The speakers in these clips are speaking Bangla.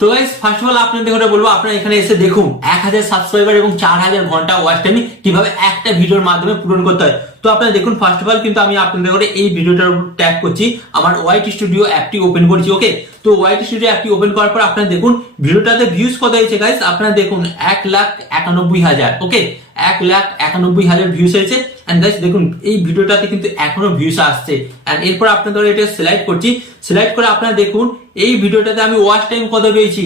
তো গাইস ফার্স্ট অফ অল আপনাদের কথা বলবো, আপনারা এখানে এসে দেখুন 1000 সাবস্ক্রাইবার এবং 4000 ঘন্টা ওয়াচ টাইম কিভাবে একটা ভিডিওর মাধ্যমে পূরণ করতে হয়। তো আপনারা দেখুন ফার্স্ট অফ অল কিন্তু আমি আপনাদের করে এই ভিডিওটার উপর ট্যাগ করছি, আমার ওয়াইট স্টুডিও অ্যাপটি ওপেন করছি। ওকে, তো ওয়াইট স্টুডিও অ্যাপটি ওপেন করার পর আপনারা দেখুন ভিডিওটাতে ভিউজ কত হয়েছে গাইস, আপনারা দেখুন 1,91,000। ওকে, 1,91,000 ভিউজ হয়েছে। এন্ড গাইস দেখুন এই ভিডিওটাতে কিন্তু এখনো ভিউজ আসছে। এন্ড এরপর আপনাদের এটা সিলেক্ট করছি, সিলেক্ট করে আপনারা দেখুন এই ভিডিওটাতে আমি ওয়াচ টাইম কত পেয়েছি,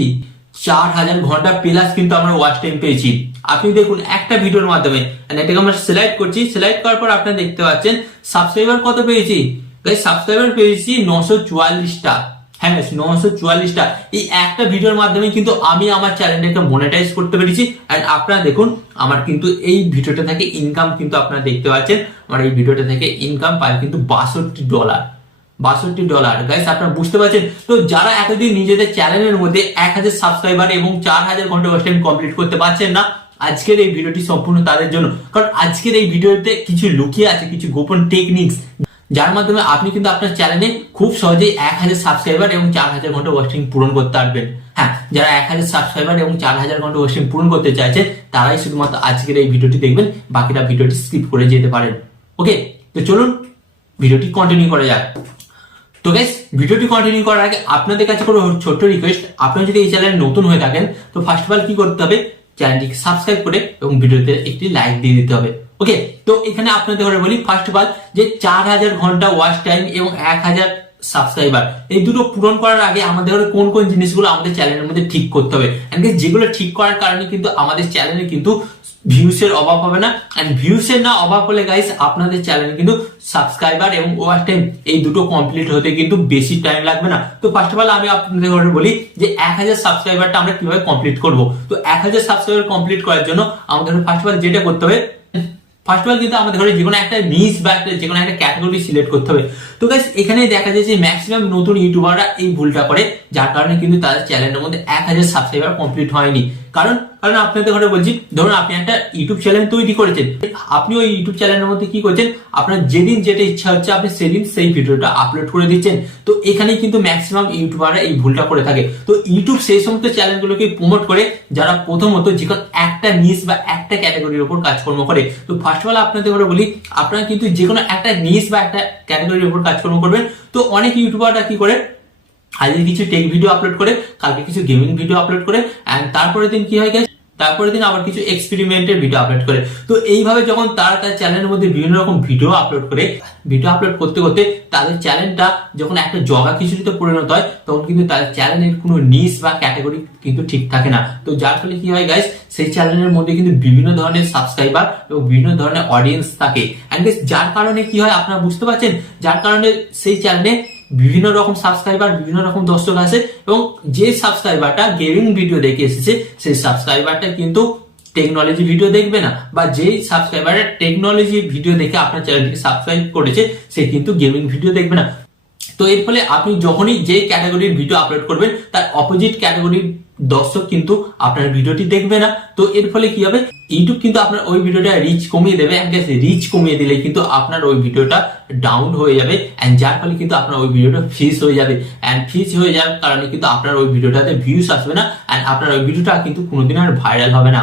4000 ঘন্টা প্লাস কিন্তু আমরা ওয়াচ টাইম পেয়েছি। আপনি দেখুন একটা ভিডিওর মাধ্যমে। এটাকে আমরা সিলেক্ট করছি, সিলেক্ট করার পর আপনারা দেখতে পাচ্ছেন সাবস্ক্রাইবার কত পেয়েছি গাইস, সাবস্ক্রাইবার পেয়েছি 944টা। হ্যাঁ 944টা। এই একটা ভিডিওর মাধ্যমে কিন্তু আমি আমার চ্যানেলটাকে মনিটাইজ করতে পেরেছি। এন্ড আপনারা দেখুন আমার কিন্তু এই ভিডিওটা থেকে ইনকাম কিন্তু আপনারা দেখতে পাচ্ছেন, আমার এই ভিডিওটা থেকে ইনকাম পাই কিন্তু $62 গাইস, আপনারা বুঝতে পারছেন। তো যারা এতদিন নিজেদের চ্যানেলের মধ্যে 1000 সাবস্ক্রাইবার এবং 4000 ঘন্টা ওয়াচ টাইম কমপ্লিট করতে পারছেন না, আজকের এই ভিডিওটি সম্পূর্ণ তাদের জন্য। কারণ আজকের এই ভিডিওতে কিছু লুকিয়ে আছে, কিছু গোপন টেকনিক্স, যার মাধ্যমে আপনি কিন্তু আপনার চ্যানেলে খুব সহজেই 1000 সাবস্ক্রাইবার এবং 4000 ঘন্টা ওয়াচ টাইম পূরণ করতে পারবেন। হ্যাঁ, যারা 1000 সাবস্ক্রাইবার এবং 4000 ঘন্টা ওয়াচ টাইম পূরণ করতে চাইছেন তারাই শুধুমাত্র আজকের এই ভিডিওটি দেখবেন, বাকিটা ভিডিওটি স্কিপ করে যেতে পারেন। ওকে, তো চলুন ভিডিওটি কন্টিনিউ করা যাক। তো গাইস ভিডিওটি কন্টিনিউ করার আগে আপনাদের কাছে কোনো ছোট্ট রিকোয়েস্ট, আপনারা যদি এই চ্যানেলে নতুন হয়ে থাকেন তো ফার্স্ট অফ অল কি করতে হবে, চ্যানেলটিকে সাবস্ক্রাইব করে এবং ভিডিওতে একটি লাইক দিয়ে দিতে হবে। ওকে, তো এখানে আপনাদের করে বলি ফার্স্ট অফ অল যে 4000 ঘন্টা ওয়াচ টাইম এবং 1000 সাবস্ক্রাইবার এই দুটো পূরণ করার আগে আমাদের কোন কোন জিনিসগুলো আমাদের চ্যানেলের মধ্যে ঠিক করতে হবে। এন্ড যেগুলো ঠিক করার কারণে কিন্তু আমাদের চ্যানেলে কিন্তু ভিউসের অভাব হবে না। এন্ড ভিউসের না অভাব হলে গাইস আপনাদের চ্যানেলে কিন্তু সাবস্ক্রাইবার এবং ওয়াচ টাইম এই দুটো কমপ্লিট হতে কিন্তু বেশি টাইম লাগবে না। তো ফার্স্ট অফ অল আমি আপনাদের বলি যে 1000 সাবস্ক্রাইবারটা আমরা কিভাবে কমপ্লিট করব। তো 1000 সাবস্ক্রাইবার কমপ্লিট করার জন্য আমাদের ফার্স্ট অফ অল যেটা করতে হবে, ফার্স্ট অফ অল কিন্তু আমাদের ঘরে যেকোনো একটা নিশ বা যেকোনো একটা ক্যাটাগরি সিলেক্ট করতে হবে। তো গাইস এখানে দেখা যায় যে ম্যাক্সিমাম নতুন ইউটিউবাররা এই ভুলটা করে, যার কারণে কিন্তু তাদের চ্যানেলের মধ্যে 1000 সাবস্ক্রাইবার কমপ্লিট হয়নি। কারণ আপনাদের ঘরে বলছি, ধরুন আপনি একটা ইউটিউব চ্যানেল তৈরি করেছেন, আপনি ওই ইউটিউব চ্যানেলের মধ্যে কি করছেন, আপনার যেদিন যেটা ইচ্ছা হচ্ছে আপনি সেদিন সেই ভিডিওটা আপলোড করে দিচ্ছেন। তো এখানে কিন্তু ম্যাক্সিমাম ইউটিউবাররা এই ভুলটা করে থাকে। তো ইউটিউব সেই সমস্ত চ্যানেলগুলোকে প্রমোট করে যারা প্রথমত যে কোনো একটা নিশ বা একটা ক্যাটাগরির উপর কাজকর্ম করে। তো ফার্স্ট অফ অল আপনাদের ঘরে বলি, আপনারা কিন্তু যে কোনো একটা নিশ বা একটা ক্যাটাগরির উপর কাজকর্ম করবেন। তো অনেক ইউটিউবাররা কি করে, আজকে কিছু টেক ভিডিও আপলোড করে, কালকে কিছু গেমিং ভিডিও আপলোড করে, এন্ড তারপরের দিন কি হয় গাইস, তারপরের দিন আবার কিছু এক্সপেরিমেন্টের ভিডিও আপলোড করে। তো এইভাবে যখন তারা তার চ্যানেলের মধ্যে বিভিন্ন রকম ভিডিও আপলোড করে, ভিডিও আপলোড করতে করতে তাদের চ্যানেলটা যখন একটা জগা খিচুড়িতে পরিণত হয়, তখন কিন্তু তাদের চ্যানেলের কোনো নিশ বা ক্যাটাগরি কিন্তু ঠিক থাকে না। তো যার ফলে কি হয় গাইস, সেই চ্যানেলের মধ্যে কিন্তু বিভিন্ন ধরনের সাবস্ক্রাইবার এবং বিভিন্ন ধরনের অডিয়েন্স থাকে। এন্ড যার কারণে কি হয় আপনারা বুঝতে পারছেন, যার কারণে সেই চ্যানেলে বিভিন্ন রকম সাবস্ক্রাইবার, বিভিন্ন রকম দর্শক আছে, এবং যে সাবস্ক্রাইবারটা গেমিং ভিডিও দেখে এসেছে সেই সাবস্ক্রাইবারটা কিন্তু টেকনোলজি ভিডিও দেখবে না, বা যেই সাবস্ক্রাইবারটা টেকনোলজি ভিডিও দেখে আপনার চ্যানেলটিকে সাবস্ক্রাইব করেছে সে কিন্তু গেমিং ভিডিও দেখবে না। তো এর ফলে আপনি যখনই যে ক্যাটাগরির ভিডিও আপলোড করবেন তার অপোজিট ক্যাটাগরির দর্শক কিন্তু আপনার ভিডিওটি দেখবে না। তো এর ফলে কি হবে, ইউটিউব কিন্তু আপনার ওই ভিডিওটা রিচ কমিয়ে দেবে। রিচ কমিয়ে দিলে কিন্তু আপনার ওই ভিডিওটা ডাউন হয়ে যাবে, এন্ড যার ফলে কিন্তু আপনার ওই ভিডিওটা ফিস হয়ে যাবে। এন্ড ফিস হয়ে যাওয়ার কারণে কিন্তু আপনার ওই ভিডিওটাতে ভিউস আসবে না, এন্ড আপনার ওই ভিডিওটা কিন্তু কোনোদিন আর ভাইরাল হবে না।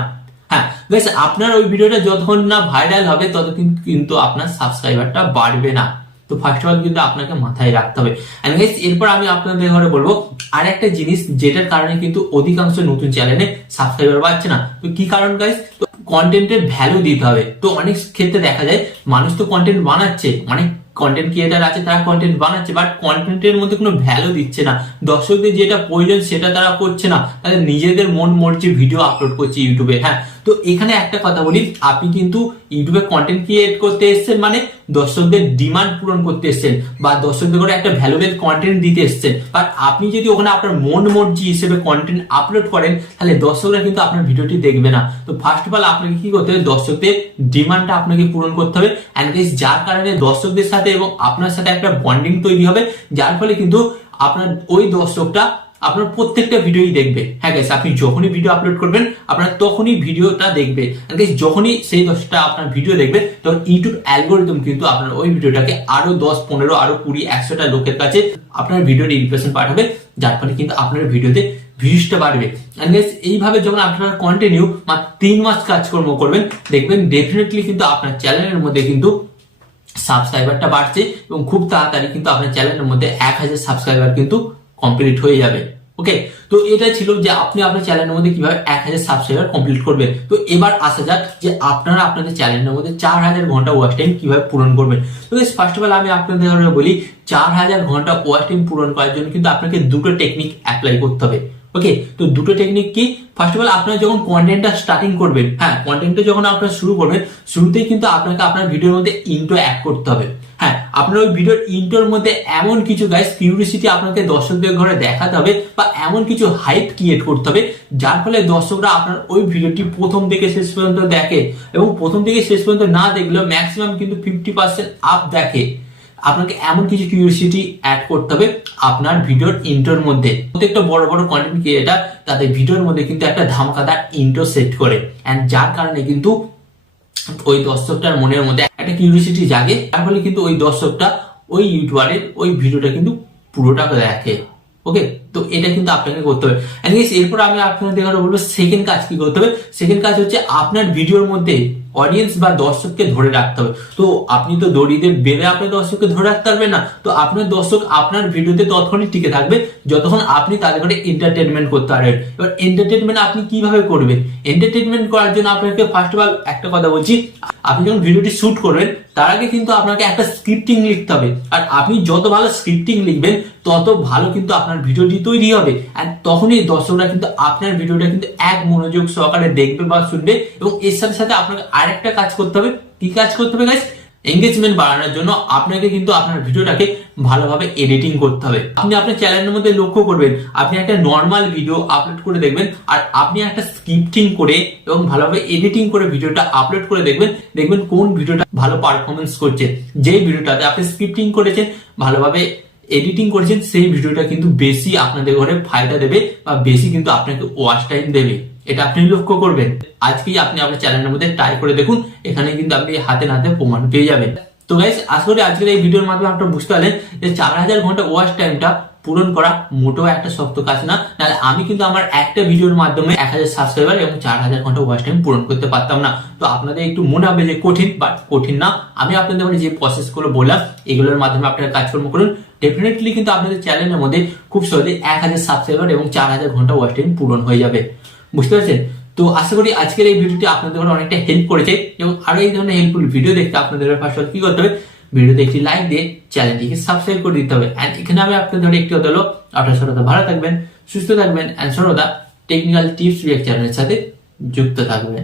হ্যাঁ গাইস, আপনার ওই ভিডিওটা যতক্ষণ না ভাইরাল হবে ততক্ষণ কিন্তু আপনার সাবস্ক্রাইবারটা বাড়বে না। তো ফার্স্ট অফ অল কিন্তু আপনাকে মাথায় রাখতে হবে। এন্ড গাইস এরপর আমি আপনাদের ঘরে বলবো আর একটা জিনিস, যেটার কারণে কিন্তু অধিকাংশ নতুন চ্যানেলে সাবস্ক্রাইবার বাড়ছে না। তো কি কারণ গাইস, তো কন্টেন্টের ভ্যালু দিতে হবে। তো অনেক ক্ষেত্রে দেখা যায় মানুষ তো কন্টেন্ট বানাচ্ছে, অনেক কন্টেন্ট ক্রিয়েটার আছে তারা কন্টেন্ট বানাচ্ছে, বাট কন্টেন্টের মধ্যে কোনো ভ্যালু দিচ্ছে না, দর্শকদের যেটা প্রয়োজন সেটা তারা করছে না, তাদের নিজেদের মন মর্জি ভিডিও আপলোড করছে ইউটিউবে। হ্যাঁ, তো এখানে একটা কথা বলি, আপনি কিন্তু ইউটিউবে কন্টেন্ট ক্রিয়েট করতে এসেছেন মানে দর্শকদের ডিমান্ড পূরণ করতে এসেছেন, বা দর্শকদের করে একটা ভ্যালুয়েবল কন্টেন্ট দিতে এসেছেন। বাট আপনি যদি ওখানে আপনার মন মর্জি হিসেবে কন্টেন্ট আপলোড করেন তাহলে দর্শকরা কিন্তু আপনার ভিডিওটি দেখবে না। তো ফার্স্ট অফ অল আপনাকে কি করতে হবে, দর্শকদের ডিমান্ডটা আপনাকে পূরণ করতে হবে। এন্ড গাইস যার কারণে দর্শকদের সাথে এবং আপনার সাথে একটা বন্ডিং তৈরি হবে, যার ফলে কিন্তু আপনার ওই দর্শকটা আপনার প্রত্যেকটা ভিডিওই দেখবে। হ্যাঁ গাইস, আপনি যখনই ভিডিও আপলোড করবেন আপনার তখনই ভিডিওটা দেখবে। যখনই সেই 10টা আপনার ভিডিও দেখবে তখন ইউটিউব অ্যালগোরিদম কিন্তু আপনার ওই ভিডিওটাকে আরো 10, 15, আরো 20, 100টা লোকের কাছে আপনার ভিডিওর ইমপ্রেশন পাঠাবে, যার ফলে কিন্তু আপনার ভিডিওতে ভিউজটা বাড়বে। এইভাবে যখন আপনারা কন্টিনিউ 3 মাস কাজকর্ম করবেন, দেখবেন ডেফিনেটলি কিন্তু আপনার চ্যানেলের মধ্যে কিন্তু সাবস্ক্রাইবারটা বাড়ছে এবং খুব তাড়াতাড়ি কিন্তু আপনার চ্যানেলের মধ্যে 1000 সাবস্ক্রাইবার কিন্তু কমপ্লিট হয়ে যাবে। ওকে, তো এটা ছিল যে আপনি আপনার চ্যানেলের মধ্যে কিভাবে 1000 সাবস্ক্রাইবার কমপ্লিট করবেন। তো এবার আসা যাক যে আপনারা আপনাদের চ্যানেলের মধ্যে 4000 ঘন্টা ওয়াচ টাইম কিভাবে পূরণ করবেন। তো ফার্স্ট অফ অল আমি আপনাদের বলি 4000 ঘন্টা ওয়াচ টাইম পূরণ করার জন্য কিন্তু আপনাকে দুটো টেকনিক অ্যাপ্লাই করতে হবে। ওকে, তো দুটো টেকনিক কি? ফার্স্ট অফ অল আপনারা যখন কন্টেন্টটা স্টার্টিং করবেন, হ্যাঁ কন্টেন্টটা যখন আপনারা শুরু করবেন, শুরুতেই কিন্তু আপনাকে আপনার ভিডিওর মধ্যে ইন্ট্রো অ্যাড করতে হবে। হ্যাঁ, আপনার ওই ভিডিওর ইন্ট্রোর মধ্যে এমন কিছু গাইস কিউরিওসিটি আপনাকে দর্শকদের ঘরে দেখাতে হবে বা এমন কিছু হাইপ ক্রিয়েট করতে হবে যার ফলে দর্শকরা আপনার ওই ভিডিওটি প্রথম থেকে শেষ পর্যন্ত দেখে, এবং প্রথম থেকে শেষ পর্যন্ত না দেখলেও ম্যাক্সিমাম কিন্তু 50% আপ দেখে। আপনাকে এমন কিছু কিউরিওসিটি অ্যাড করতে হবে আপনার ভিডিওর ইন্ট্রোর মধ্যে। প্রত্যেকটা বড় বড় কন্টেন্ট ক্রিয়েটার তাদের ভিডিওর মধ্যে কিন্তু একটা ধামাকাদার ইন্ট্রো সেট করে, এন্ড যার কারণে কিন্তু ওই দর্শকটার মনের মধ্যে একটা কিউরিওসিটি জাগে, তার ফলে কিন্তু ওই দর্শকটা ওই ইউটিউবারের ওই ভিডিওটা কিন্তু পুরোটা দেখে। ওকে, তো এটা কিন্তু আপনাকে করতে হবে। এরপর আমি আপনাদের বলবো সেকেন্ড কাজ কি করতে হবে। সেকেন্ড কাজ হচ্ছে আপনার ভিডিওর মধ্যে অডিয়েন্স বা দর্শককে ধরে রাখতে হবে। তো আপনি তো দড়িতে বেঁধে আপনার দর্শককে ধরে রাখতে পারবেন না, তো আপনার দর্শক আপনার ভিডিওতে ততক্ষণই টিকে থাকবে যতক্ষণ আপনি তাদের করে এন্টারটেনমেন্ট করতে পারবেন। এবার এন্টারটেনমেন্ট আপনি কিভাবে করবেন? এন্টারটেনমেন্ট করার জন্য আপনাকে ফার্স্ট অফ অল একটা কথা বলছি, আপনি যখন ভিডিওটি শুট করবেন তার আগে কিন্তু আপনাকে একটা স্ক্রিপ্টিং লিখতে হবে, আর আপনি যত ভালো স্ক্রিপ্টিং লিখবেন তত ভালো কিন্তু আপনার ভিডিওটি তৈরি হবে, আর তখনই দর্শকরা কিন্তু আপনার ভিডিওটা কিন্তু এক মনোযোগ সহকারে দেখবে বা শুনবে। এবং এর সাথে সাথে আপনাকে আরেকটা কাজ করতে হবে। কি কাজ করতে হবে গাইস? এঙ্গেজমেন্ট বাড়ানোর জন্য আপনাকে কিন্তু আপনার ভিডিওটাকে ভালোভাবে এডিটিং করতে হবে। আপনি আপনার চ্যানেলের মধ্যে লক্ষ্য করবেন, আপনি একটা নর্মাল ভিডিও আপলোড করে দেখবেন আর আপনি একটা স্ক্রিপ্টিং করে এবং ভালোভাবে এডিটিং করে ভিডিওটা আপলোড করে দেখবেন কোন ভিডিওটা ভালো পারফরমেন্স করছে। যে ভিডিওটাতে আপনি স্ক্রিপ্টিং করেছেন, ভালোভাবে এডিটিং করেছেন, সেই ভিডিওটা কিন্তু বেশি আপনাদের ঘরে ফায়দা দেবে বা বেশি কিন্তু আপনাকে ওয়াচ টাইম দেবে। এটা আপনি লক্ষ্য করবেন। আজকেই আপনি আপনার চ্যানেলের মধ্যে ট্রাই করে দেখুন, এখানে কিন্তু আপনি হাতে নাতে প্রমাণ পেয়ে যাবেন। তো গাইস, আশা করি আজকের এই ভিডিওর মাধ্যমে আপনারা বুঝতে পারলেন যে 4000 ঘন্টা ওয়াচ টাইমটা পূরণ করা মোটেও একটা শক্ত কাজ না। নাহলে আমি কিন্তু আমার একটা ভিডিওর মাধ্যমে 1000 সাবস্ক্রাইবার এবং 4000 ঘন্টা ওয়াচ টাইম পূরণ করতে পারতাম না। তো আপনাদের একটু মনে হবে যে কঠিন, বাট কঠিন না। আমি আপনাদের যে প্রসেসগুলো বললাম এগুলোর মাধ্যমে আপনারা কাজকর্ম করুন, ডেফিনেটলি কিন্তু আপনাদের চ্যানেলের মধ্যে খুব সহজে 1000 সাবস্ক্রাইবার এবং 4000 ঘন্টা ওয়াচ টাইম পূরণ হয়ে যাবে। বুঝতে পারছেন? তো আশা করি আজকের এই ভিডিওটি আপনাদের অনেকটা হেল্প করেছে, এবং আরো এই ধরনের হেল্পফুল ভিডিও দেখতে আপনাদের ফার্স্ট কি করতে হবে, ভিডিওতে একটি লাইক দিয়ে চ্যানেলটিকে সাবস্ক্রাইব করে দিতে হবে। এন্ড এখানে আমি আপনাদের একটি কথা হলো, আপনারা সর্বদা ভালো থাকবেন, সুস্থ থাকবেন, এন্ড সর্বদা টেকনিক্যাল টিপস রিয়েক্ট চ্যানেলের সাথে যুক্ত থাকবেন।